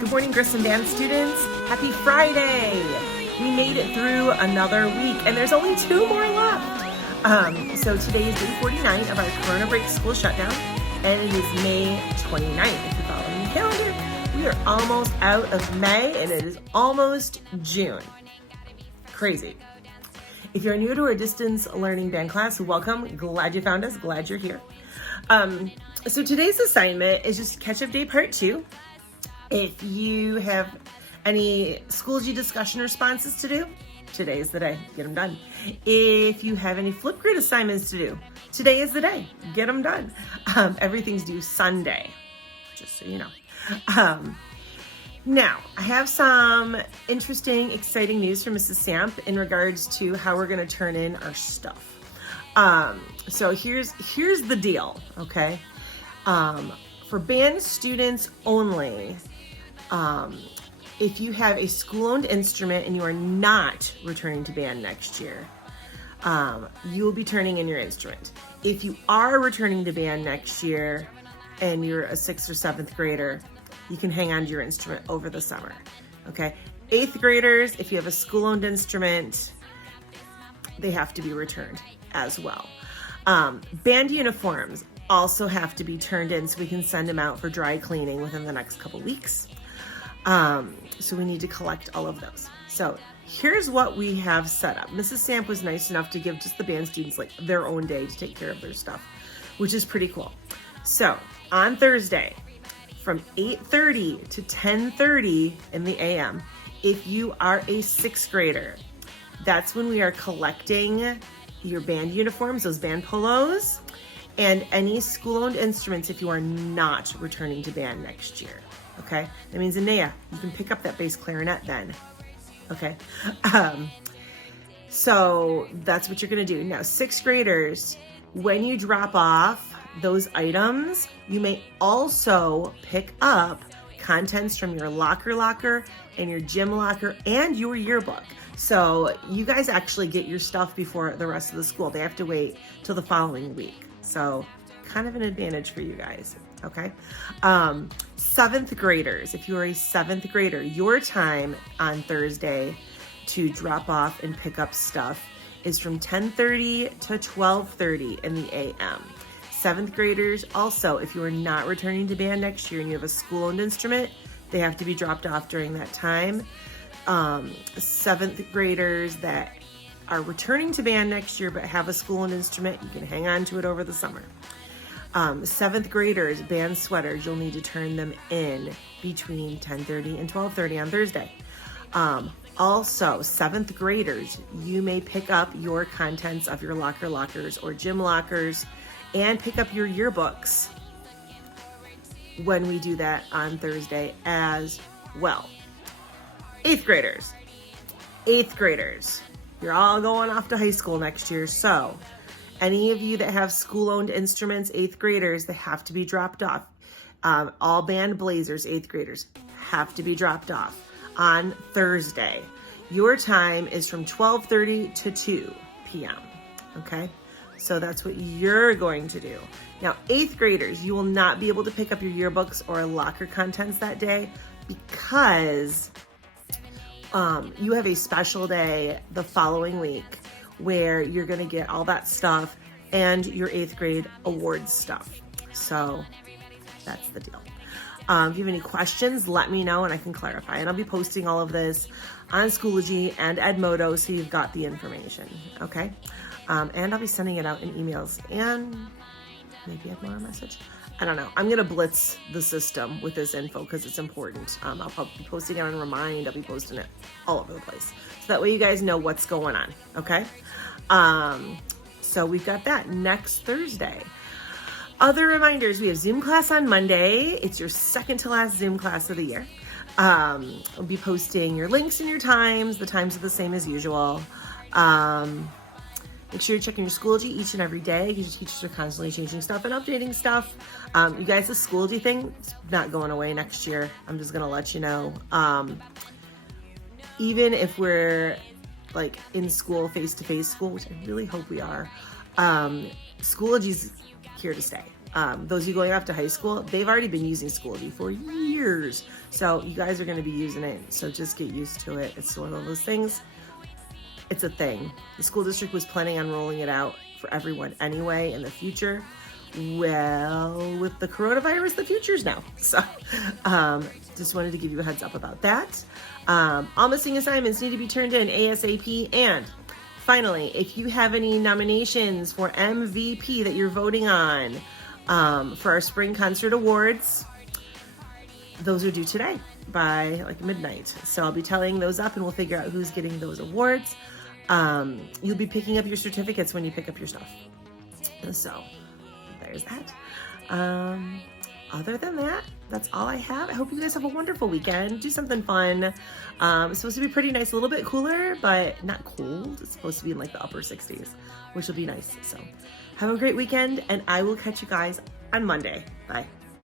Good morning, Grissom band students. Happy Friday. We made it through another week, and there's only 2 more left. So today is day 49 of our Corona break school shutdown, and it is May 29th. If you're following the calendar, we are almost out of May, and it is almost June. Crazy. If you're new to our distance learning band class, welcome. Glad you found us. Glad you're here. So today's assignment is just catch-up day part 2. If you have any Schoology discussion responses to do, today is the day. Get them done. If you have any flip grid assignments to do, today is the day. Get them done. Everything's due Sunday, just so you know. Now, I have some interesting, exciting news from Mrs. Samp in regards to how we're going to turn in our stuff. So here's the deal, okay? For band students only, if you have a school-owned instrument and you are not returning to band next year, you will be turning in your instrument. If you are returning to band next year and you're a 6th or 7th grader, you can hang on to your instrument over the summer, okay? 8th graders, if you have a school-owned instrument, they have to be returned as well. Band uniforms also have to be turned in so we can send them out for dry cleaning within the next couple weeks. So we need to collect all of those. So here's what we have set up. Mrs. Samp was nice enough to give just the band students like their own day to take care of their stuff, which is pretty cool. So on Thursday from 8:30 to 10:30 in the AM, if you are a 6th grader, that's when we are collecting your band uniforms, those band polos, and any school-owned instruments if you are not returning to band next year, okay? That means, Anea, you can pick up that bass clarinet then, okay? So that's what you're gonna do. Now, 6th graders, when you drop off those items, you may also pick up contents from your locker and your gym locker and your yearbook. So you guys actually get your stuff before the rest of the school. They have to wait till the following week. So kind of an advantage for you guys, okay? 7th graders, if you are a 7th grader, your time on Thursday to drop off and pick up stuff is from 10:30 to 12:30 in the AM. 7th graders, also, if you are not returning to band next year and you have a school-owned instrument, they have to be dropped off during that time. 7th graders that are returning to band next year but have a school-owned instrument, you can hang on to it over the summer. 7th graders, band sweaters, you'll need to turn them in between 10:30 and 12:30 on Thursday. Also, 7th graders, you may pick up your contents of your lockers or gym lockers and pick up your yearbooks when we do that on Thursday as well. 8th graders, you're all going off to high school next year, so any of you that have school-owned instruments, 8th graders, they have to be dropped off. All band blazers, 8th graders, have to be dropped off on Thursday. Your time is from 12:30 to 2 p.m., okay? So that's what you're going to do. Now, 8th graders, you will not be able to pick up your yearbooks or locker contents that day because you have a special day the following week where you're gonna get all that stuff and your 8th grade awards stuff. So that's the deal. If you have any questions, let me know and I can clarify. And I'll be posting all of this on Schoology and Edmodo so you've got the information, okay? And I'll be sending it out in emails and maybe Edmodo message. I don't know. I'm going to blitz the system with this info because it's important. I'll probably be posting it on Remind. I'll be posting it all over the place. So that way you guys know what's going on, okay? So we've got that next Thursday. Other reminders, we have Zoom class on Monday. It's your second to last Zoom class of the year. I'll be posting your links and your times. The times are the same as usual. Make sure you're checking your Schoology each and every day because your teachers are constantly changing stuff and updating stuff. You guys, the Schoology thing is not going away next year. I'm just going to let you know. Even if we're like in school, face-to-face school, which I really hope we are, Schoology's here to stay. those of you going off to high school, they've already been using Schoology for years. So you guys are going to be using it. So just get used to it. It's one of those things. It's a thing. The school district was planning on rolling it out for everyone anyway in the future. Well, with the coronavirus, the future's now. So just wanted to give you a heads up about that. All missing assignments need to be turned in ASAP. And finally, if you have any nominations for MVP that you're voting on for our spring concert awards, those are due today by like midnight. So I'll be tallying those up and we'll figure out who's getting those awards. You'll be picking up your certificates when you pick up your stuff. So there's that. Other than that, that's all I have. I hope you guys have a wonderful weekend. Do something fun. It's supposed to be pretty nice, a little bit cooler, but not cold. It's supposed to be in like the upper 60s, which will be nice. So have a great weekend, and I will catch you guys on Monday. Bye.